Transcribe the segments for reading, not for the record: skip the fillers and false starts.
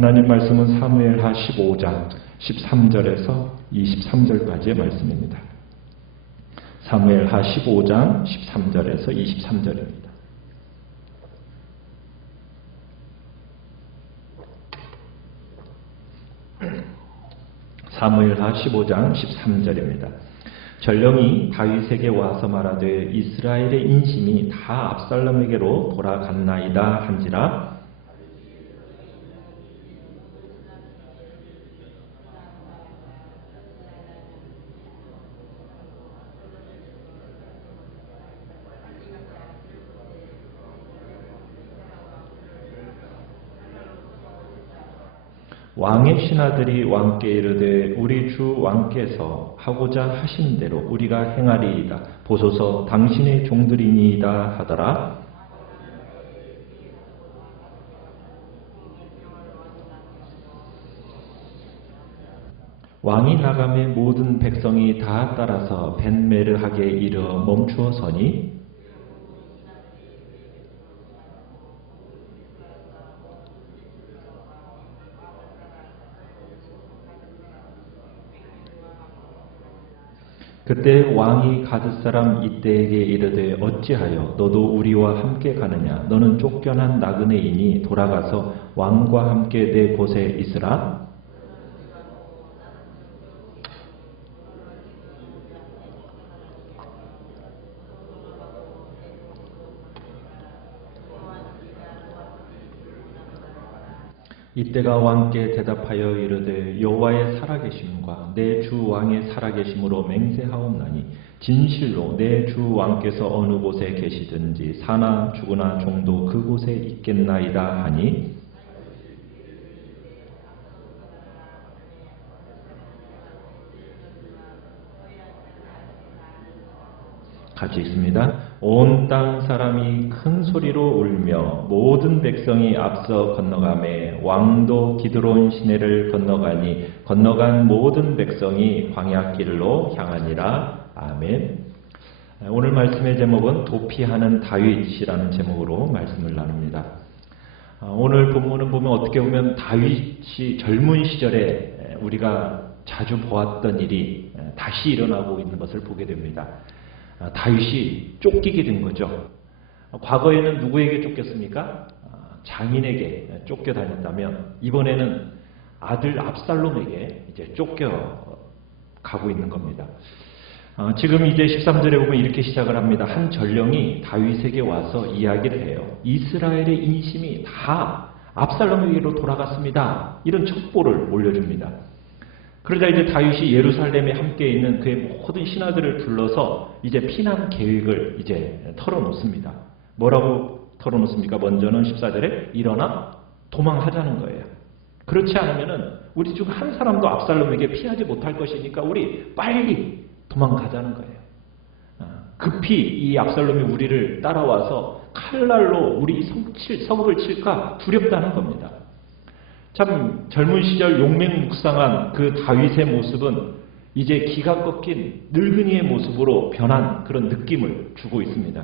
하나님 말씀은 사무엘하 15장 13절에서 23절까지의 말씀입니다. 사무엘하 15장 13절에서 23절입니다. 사무엘하 15장 13절입니다. 전령이 다윗에게 와서 말하되 이스라엘의 인심이 다 압살롬에게로 돌아갔나이다 한지라. 왕의 신하들이 왕께 이르되 우리 주 왕께서 하고자 하신 대로 우리가 행하리이다. 보소서 당신의 종들이니이다 하더라. 왕이 나가매 모든 백성이 다 따라서 벤메르하게 이르러 멈추어 서니 그때 왕이 가드 사람 이때에게 이르되 어찌하여 너도 우리와 함께 가느냐? 너는 쫓겨난 나그네이니 돌아가서 왕과 함께 내 곳에 있으라. 이때가 왕께 대답하여 이르되 여호와의 살아계심과 내 주 왕의 살아계심으로 맹세하옵나니 진실로 내 주 왕께서 어느 곳에 계시든지 사나 죽으나 종도 그곳에 있겠나이다 하니 같이 있습니다. 온 땅 사람이 큰 소리로 울며 모든 백성이 앞서 건너가매 왕도 기드론 시내를 건너가니 건너간 모든 백성이 광야길로 향하니라. 아멘. 오늘 말씀의 제목은 도피하는 다윗이라는 제목으로 말씀을 나눕니다. 오늘 본문은 보면 어떻게 보면 다윗이 젊은 시절에 우리가 자주 보았던 일이 다시 일어나고 있는 것을 보게 됩니다. 다윗이 쫓기게 된 거죠. 과거에는 누구에게 쫓겼습니까? 장인에게 쫓겨다녔다면 이번에는 아들 압살롬에게 이제 쫓겨가고 있는 겁니다. 지금 이제 13절에 보면 이렇게 시작을 합니다. 한 전령이 다윗에게 와서 이야기를 해요. 이스라엘의 인심이 다 압살롬에게로 돌아갔습니다. 이런 첩보를 올려줍니다. 그러자 이제 다윗이 예루살렘에 함께 있는 그의 모든 신하들을 불러서 이제 피난 계획을 이제 털어놓습니다. 뭐라고 털어놓습니까? 먼저는 14절에 일어나 도망하자는 거예요. 그렇지 않으면은 우리 중 한 사람도 압살롬에게 피하지 못할 것이니까 우리 빨리 도망가자는 거예요. 급히 이 압살롬이 우리를 따라와서 칼날로 우리 성읍을 칠까 두렵다는 겁니다. 참 젊은 시절 용맹묵상한 그 다윗의 모습은 이제 기가 꺾인 늙은이의 모습으로 변한 그런 느낌을 주고 있습니다.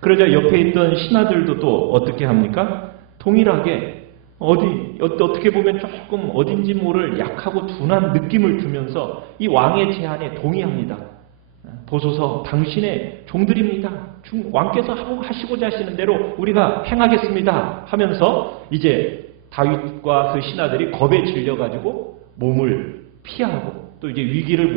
그러자 옆에 있던 신하들도 또 어떻게 합니까? 동일하게 어떻게 보면 조금 어딘지 모를 약하고 둔한 느낌을 주면서 이 왕의 제안에 동의합니다. 보소서 당신의 종들입니다. 왕께서 하시고자 하시는 대로 우리가 행하겠습니다 하면서 이제 다윗과 그 신하들이 겁에 질려가지고 몸을 피하고 또 이제 위기를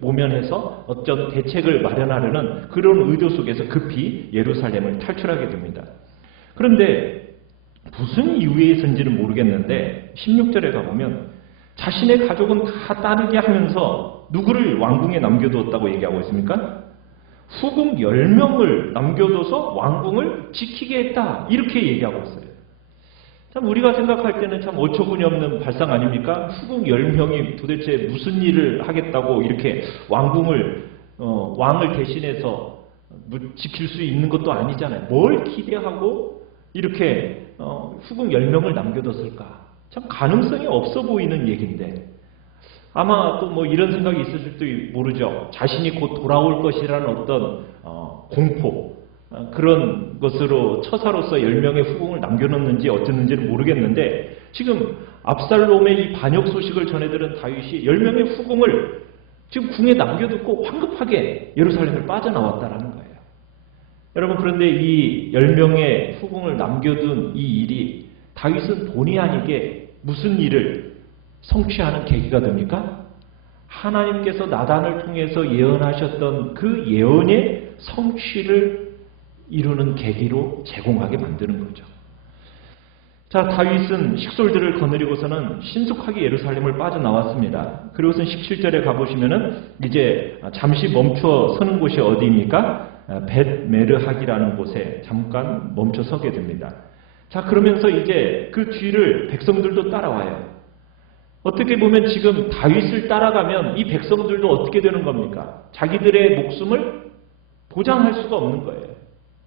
모면해서 어떤 대책을 마련하려는 그런 의도 속에서 급히 예루살렘을 탈출하게 됩니다. 그런데 무슨 이유에서인지는 모르겠는데 16절에 가보면 자신의 가족은 다 따르게 하면서 누구를 왕궁에 남겨두었다고 얘기하고 있습니까? 후궁 10명을 남겨둬서 왕궁을 지키게 했다 이렇게 얘기하고 있어요. 참 우리가 생각할 때는 참 어처구니 없는 발상 아닙니까? 후궁 10명이 도대체 무슨 일을 하겠다고 이렇게 왕을 대신해서 지킬 수 있는 것도 아니잖아요. 뭘 기대하고 이렇게 후궁 10명을 남겨뒀을까? 참 가능성이 없어 보이는 얘기인데 아마 또 뭐 이런 생각이 있을지도 모르죠. 자신이 곧 돌아올 것이라는 어떤 공포 그런 것으로 처사로서 10명의 후궁을 남겨놓는지 어쩌는지는 모르겠는데 지금 압살롬의 이 반역 소식을 전해들은 다윗이 10명의 후궁을 지금 궁에 남겨두고 황급하게 예루살렘을 빠져나왔다라는 거예요. 여러분, 그런데 이 10명의 후궁을 남겨둔 이 일이 다윗은 본의 아니게 무슨 일을 성취하는 계기가 됩니까? 하나님께서 나단을 통해서 예언하셨던 그 예언의 성취를 이루는 계기로 제공하게 만드는 거죠. 자, 다윗은 식솔들을 거느리고서는 신속하게 예루살렘을 빠져나왔습니다. 그리고선 17절에 가보시면은 이제 잠시 멈춰 서는 곳이 어디입니까? 벳메르학이라는 곳에 잠깐 멈춰 서게 됩니다. 자, 그러면서 이제 그 뒤를 백성들도 따라와요. 어떻게 보면 지금 다윗을 따라가면 이 백성들도 어떻게 되는 겁니까? 자기들의 목숨을 보장할 수가 없는 거예요.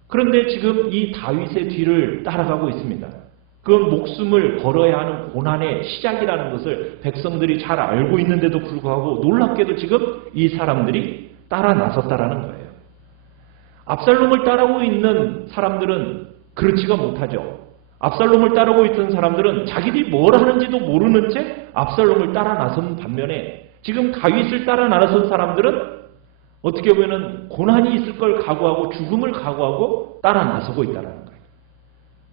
그런데 지금 이 다윗의 뒤를 따라가고 있습니다. 그건 목숨을 걸어야 하는 고난의 시작이라는 것을 백성들이 잘 알고 있는데도 불구하고 놀랍게도 지금 이 사람들이 따라 나섰다라는 거예요. 압살롬을 따르고 있는 사람들은 그렇지가 못하죠. 압살롬을 따르고 있던 사람들은 자기들이 뭘 하는지도 모르는 채 압살롬을 따라 나선 반면에 지금 다윗을 따라 나선 사람들은 어떻게 보면 고난이 있을 걸 각오하고 죽음을 각오하고 따라 나서고 있다는 거예요.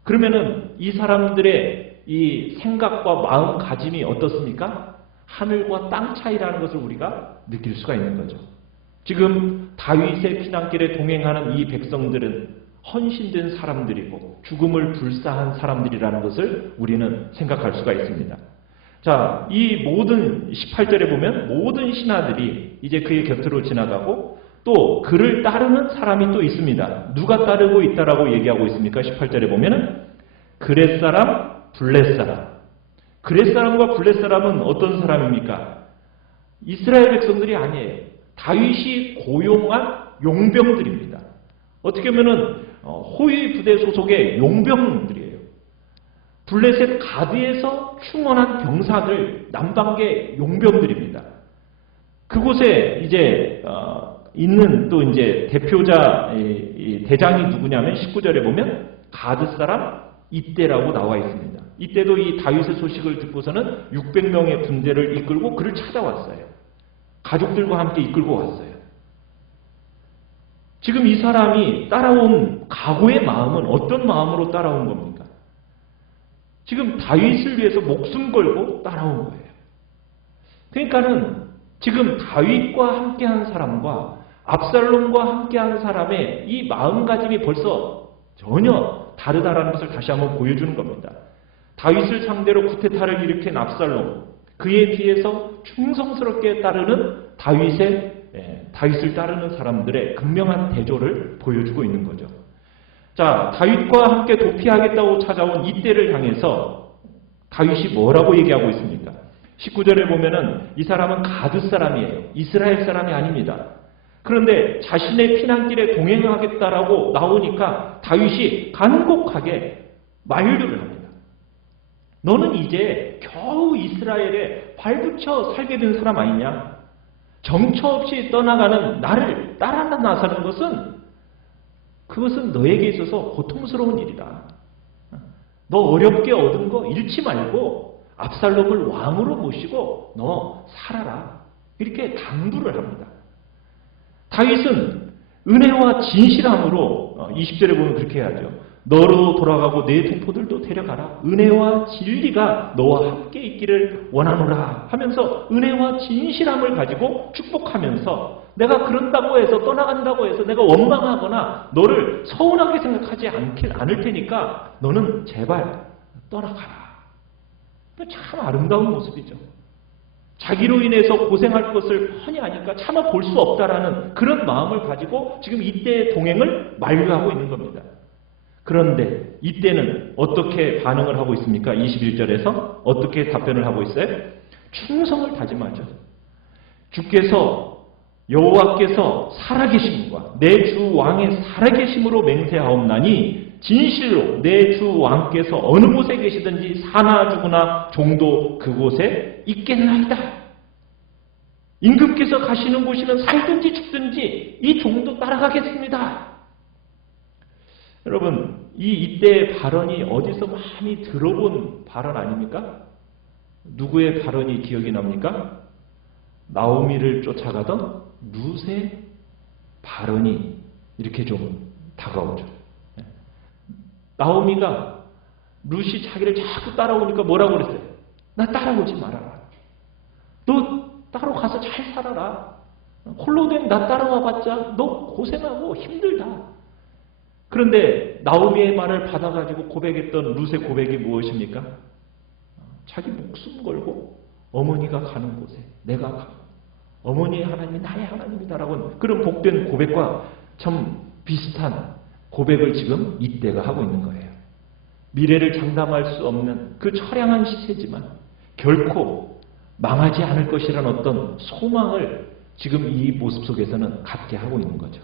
그러면은 이 사람들의 이 생각과 마음가짐이 어떻습니까? 하늘과 땅 차이라는 것을 우리가 느낄 수가 있는 거죠. 지금 다윗의 피난길에 동행하는 이 백성들은 헌신된 사람들이고 죽음을 불사한 사람들이라는 것을 우리는 생각할 수가 있습니다. 자, 이 모든 18절에 보면 모든 신하들이 이제 그의 곁으로 지나가고 또 그를 따르는 사람이 또 있습니다. 누가 따르고 있다라고 얘기하고 있습니까? 18절에 보면은 그렛 사람, 블렛 사람. 그렛 사람과 블렛 사람은 어떤 사람입니까? 이스라엘 백성들이 아니에요. 다윗이 고용한 용병들입니다. 어떻게 보면은 호위 부대 소속의 용병들이에요. 블레셋 가드에서 충원한 병사들, 남방계 용병들입니다. 그곳에 이제 있는 또 이제 대표자 대장이 누구냐면 19절에 보면 가드 사람 이때라고 나와 있습니다. 이때도 이 다윗의 소식을 듣고서는 600명의 군대를 이끌고 그를 찾아왔어요. 가족들과 함께 이끌고 왔어요. 지금 이 사람이 따라온 각오의 마음은 어떤 마음으로 따라온 겁니까? 지금 다윗을 위해서 목숨 걸고 따라온 거예요. 그러니까는 지금 다윗과 함께한 사람과 압살롬과 함께한 사람의 이 마음가짐이 벌써 전혀 다르다라는 것을 다시 한번 보여주는 겁니다. 다윗을 상대로 쿠데타를 일으킨 압살롬, 그에 비해서 충성스럽게 따르는 다윗을 따르는 사람들의 극명한 대조를 보여주고 있는 거죠. 자, 다윗과 함께 도피하겠다고 찾아온 이때를 향해서 다윗이 뭐라고 얘기하고 있습니까? 19절에 보면은 이 사람은 가드 사람이에요. 이스라엘 사람이 아닙니다. 그런데 자신의 피난길에 동행하겠다라고 나오니까 다윗이 간곡하게 만류를 합니다. 너는 이제 겨우 이스라엘에 발붙여 살게 된 사람 아니냐? 정처 없이 떠나가는 나를 따라 나서는 그것은 너에게 있어서 고통스러운 일이다. 너 어렵게 얻은 거 잃지 말고 압살롬을 왕으로 모시고 너 살아라. 이렇게 당부를 합니다. 다윗은 은혜와 진실함으로 20절에 보면 그렇게 해야죠. 너로 돌아가고 내 동포들도 데려가라. 은혜와 진리가 너와 함께 있기를 원하노라 하면서 은혜와 진실함을 가지고 축복하면서 내가 그런다고 해서 떠나간다고 해서 내가 원망하거나 너를 서운하게 생각하지 않을 테니까 너는 제발 떠나가라. 참 아름다운 모습이죠. 자기로 인해서 고생할 것을 뻔히 아니까 차마 볼 수 없다라는 그런 마음을 가지고 지금 이때의 동행을 만류하고 있는 겁니다. 그런데 이때는 어떻게 반응을 하고 있습니까? 21절에서 어떻게 답변을 하고 있어요? 충성을 다짐하죠. 여호와께서 살아계심과 내 주 왕의 살아계심으로 맹세하옵나니 진실로 내 주 왕께서 어느 곳에 계시든지 사나 죽으나 종도 그곳에 있겠나이다. 임금께서 가시는 곳이면 살든지 죽든지 이 종도 따라가겠습니다. 여러분, 이때의 발언이 어디서 많이 들어본 발언 아닙니까? 누구의 발언이 기억이 납니까? 나오미를 쫓아가던 룻의 발언이 이렇게 좀 다가오죠. 나오미가 룻이 자기를 자꾸 따라오니까 뭐라고 그랬어요? 나 따라오지 말아라. 너 따로 가서 잘 살아라. 홀로 된 나 따라와 봤자 너 고생하고 힘들다. 그런데 나오미의 말을 받아가지고 고백했던 룻의 고백이 무엇입니까? 자기 목숨 걸고 어머니가 가는 곳에 내가 가. 어머니의 하나님이 나의 하나님이다라고 그런 복된 고백과 참 비슷한 고백을 지금 이때가 하고 있는 거예요. 미래를 장담할 수 없는 그 처량한 시세지만 결코 망하지 않을 것이라는 어떤 소망을 지금 이 모습 속에서는 갖게 하고 있는 거죠.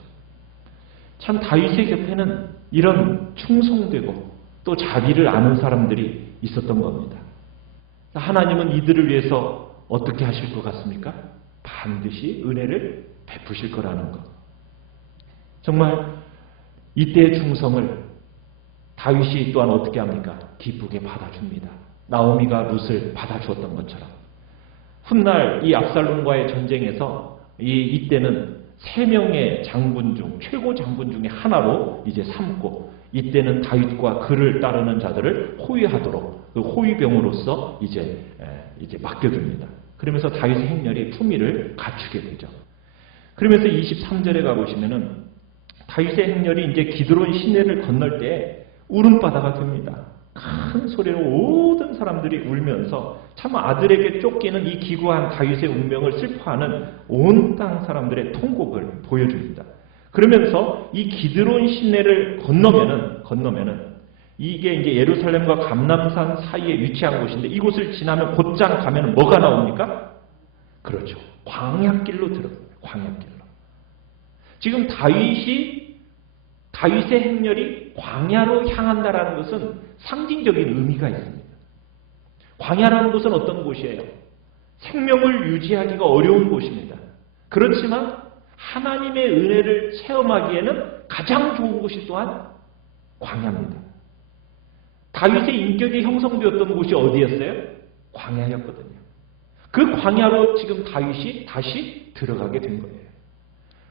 참 다윗의 곁에는 이런 충성되고 또 자비를 아는 사람들이 있었던 겁니다. 하나님은 이들을 위해서 어떻게 하실 것 같습니까? 반드시 은혜를 베푸실 거라는 것. 정말 이때의 충성을 다윗이 또한 어떻게 합니까? 기쁘게 받아줍니다. 나오미가 룻을 받아주었던 것처럼. 훗날 이 압살롬과의 전쟁에서 이때는 3명의 장군 중 최고 장군 중에 하나로 이제 삼고 이때는 다윗과 그를 따르는 자들을 호위하도록 그 호위병으로서 이제 맡겨줍니다. 그러면서 다윗의 행렬이 품위를 갖추게 되죠. 그러면서 23절에 가보시면은 다윗의 행렬이 이제 기드론 시내를 건널 때 울음바다가 됩니다. 큰 소리로 모든 사람들이 울면서 참 아들에게 쫓기는 이 기구한 다윗의 운명을 슬퍼하는 온 땅 사람들의 통곡을 보여줍니다. 그러면서 이 기드론 시내를 건너면은 이게 이제 예루살렘과 감람산 사이에 위치한 곳인데 이곳을 지나면 곧장 가면 뭐가 나옵니까? 그렇죠. 광야길로 들어갑니다. 광야길로. 지금 다윗의 행렬이 광야로 향한다라는 것은 상징적인 의미가 있습니다. 광야라는 곳은 어떤 곳이에요? 생명을 유지하기가 어려운 곳입니다. 그렇지만 하나님의 은혜를 체험하기에는 가장 좋은 곳이 또한 광야입니다. 다윗의 인격이 형성되었던 곳이 어디였어요? 광야였거든요. 그 광야로 지금 다윗이 다시 들어가게 된 거예요.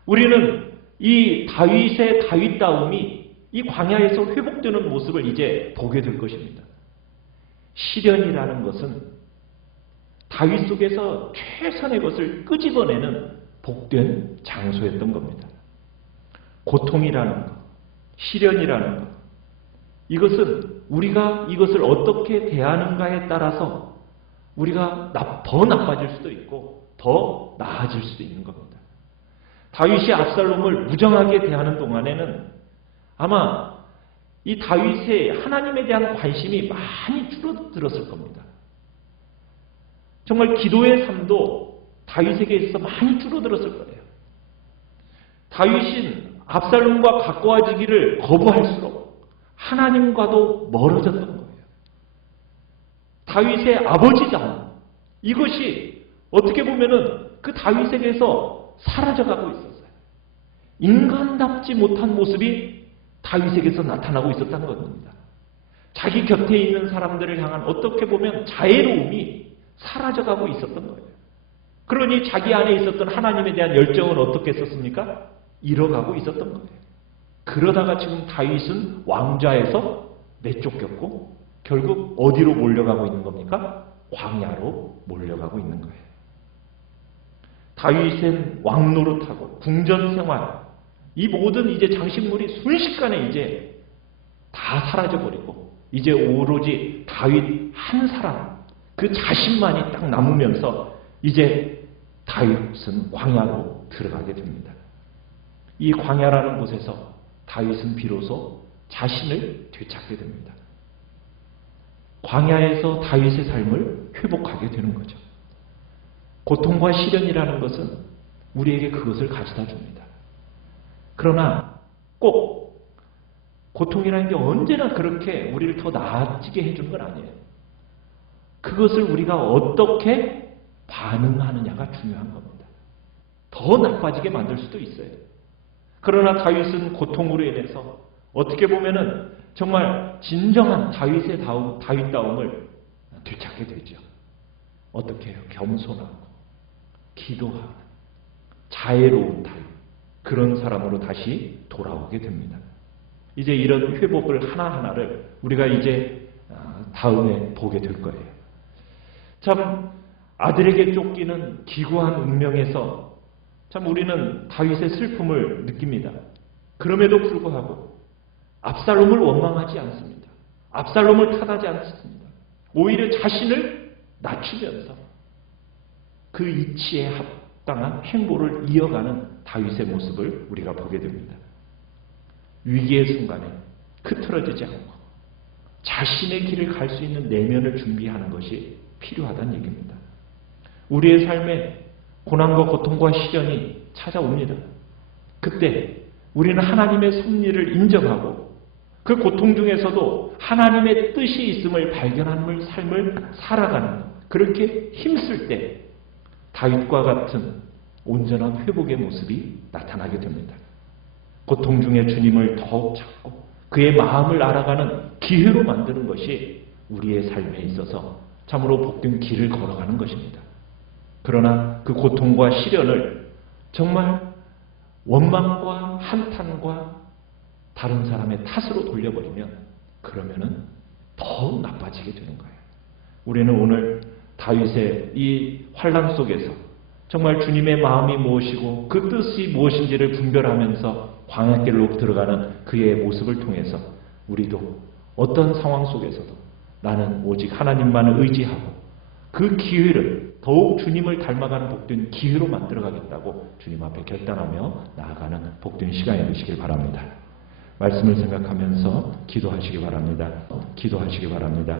우리는 이 다윗의 다윗다움이 이 광야에서 회복되는 모습을 이제 보게 될 것입니다. 시련이라는 것은 다윗 속에서 최선의 것을 끄집어내는 복된 장소였던 겁니다. 고통이라는 것, 시련이라는 것, 이것은 우리가 이것을 어떻게 대하는가에 따라서 우리가 더 나빠질 수도 있고 더 나아질 수도 있는 겁니다. 다윗이 압살롬을 무정하게 대하는 동안에는 아마 이 다윗의 하나님에 대한 관심이 많이 줄어들었을 겁니다. 정말 기도의 삶도 다윗에게 있어서 많이 줄어들었을 거예요. 다윗은 압살롬과 가까워지기를 거부할수록 하나님과도 멀어졌던 거예요. 다윗의 아버지다움, 이것이 어떻게 보면은 그 다윗에게서 사라져가고 있었어요. 인간답지 못한 모습이 다윗에게서 나타나고 있었다는 겁니다. 자기 곁에 있는 사람들을 향한 어떻게 보면 자애로움이 사라져가고 있었던 거예요. 그러니 자기 안에 있었던 하나님에 대한 열정은 어떻게 했었습니까? 잃어가고 있었던 거예요. 그러다가 지금 다윗은 왕좌에서 내쫓겼고 결국 어디로 몰려가고 있는 겁니까? 광야로 몰려가고 있는 거예요. 다윗은 왕노릇하고 궁전생활, 이 모든 이제 장식물이 순식간에 이제 다 사라져버리고 이제 오로지 다윗 한 사람, 그 자신만이 딱 남으면서 이제 다윗은 광야로 들어가게 됩니다. 이 광야라는 곳에서 다윗은 비로소 자신을 되찾게 됩니다. 광야에서 다윗의 삶을 회복하게 되는 거죠. 고통과 시련이라는 것은 우리에게 그것을 가져다 줍니다. 그러나 꼭 고통이라는 게 언제나 그렇게 우리를 더 나아지게 해주는 건 아니에요. 그것을 우리가 어떻게 반응하느냐가 중요한 겁니다. 더 나빠지게 만들 수도 있어요. 그러나 다윗은 고통으로 인해서 어떻게 보면은 정말 진정한 다윗다움을 되찾게 되죠. 어떻게 해요? 겸손하고 기도하는 자애로운 다윗, 그런 사람으로 다시 돌아오게 됩니다. 이제 이런 회복을 하나하나를 우리가 이제 다음에 보게 될 거예요. 참 아들에게 쫓기는 기구한 운명에서 참 우리는 다윗의 슬픔을 느낍니다. 그럼에도 불구하고 압살롬을 원망하지 않습니다. 압살롬을 탓하지 않습니다. 오히려 자신을 낮추면서 그 이치에 합당한 행보를 이어가는 다윗의 모습을 우리가 보게 됩니다. 위기의 순간에 흐트러지지 않고 자신의 길을 갈 수 있는 내면을 준비하는 것이 필요하다는 얘기입니다. 우리의 삶에 고난과 고통과 시련이 찾아옵니다. 그때 우리는 하나님의 섭리를 인정하고 그 고통 중에서도 하나님의 뜻이 있음을 발견하는 삶을 살아가는 것, 그렇게 힘쓸 때 다윗과 같은 온전한 회복의 모습이 나타나게 됩니다. 고통 중에 주님을 더욱 찾고 그의 마음을 알아가는 기회로 만드는 것이 우리의 삶에 있어서 참으로 복된 길을 걸어가는 것입니다. 그러나 그 고통과 시련을 정말 원망과 한탄과 다른 사람의 탓으로 돌려버리면 그러면은 더 나빠지게 되는 거예요. 우리는 오늘 다윗의 이 환난 속에서 정말 주님의 마음이 무엇이고 그 뜻이 무엇인지를 분별하면서 광야길로 들어가는 그의 모습을 통해서 우리도 어떤 상황 속에서도 나는 오직 하나님만을 의지하고 그 기회를 더욱 주님을 닮아가는 복된 기회로 만들어가겠다고 주님 앞에 결단하며 나아가는 복된 시간이 되시길 바랍니다. 말씀을 생각하면서 기도하시기 바랍니다. 기도하시기 바랍니다.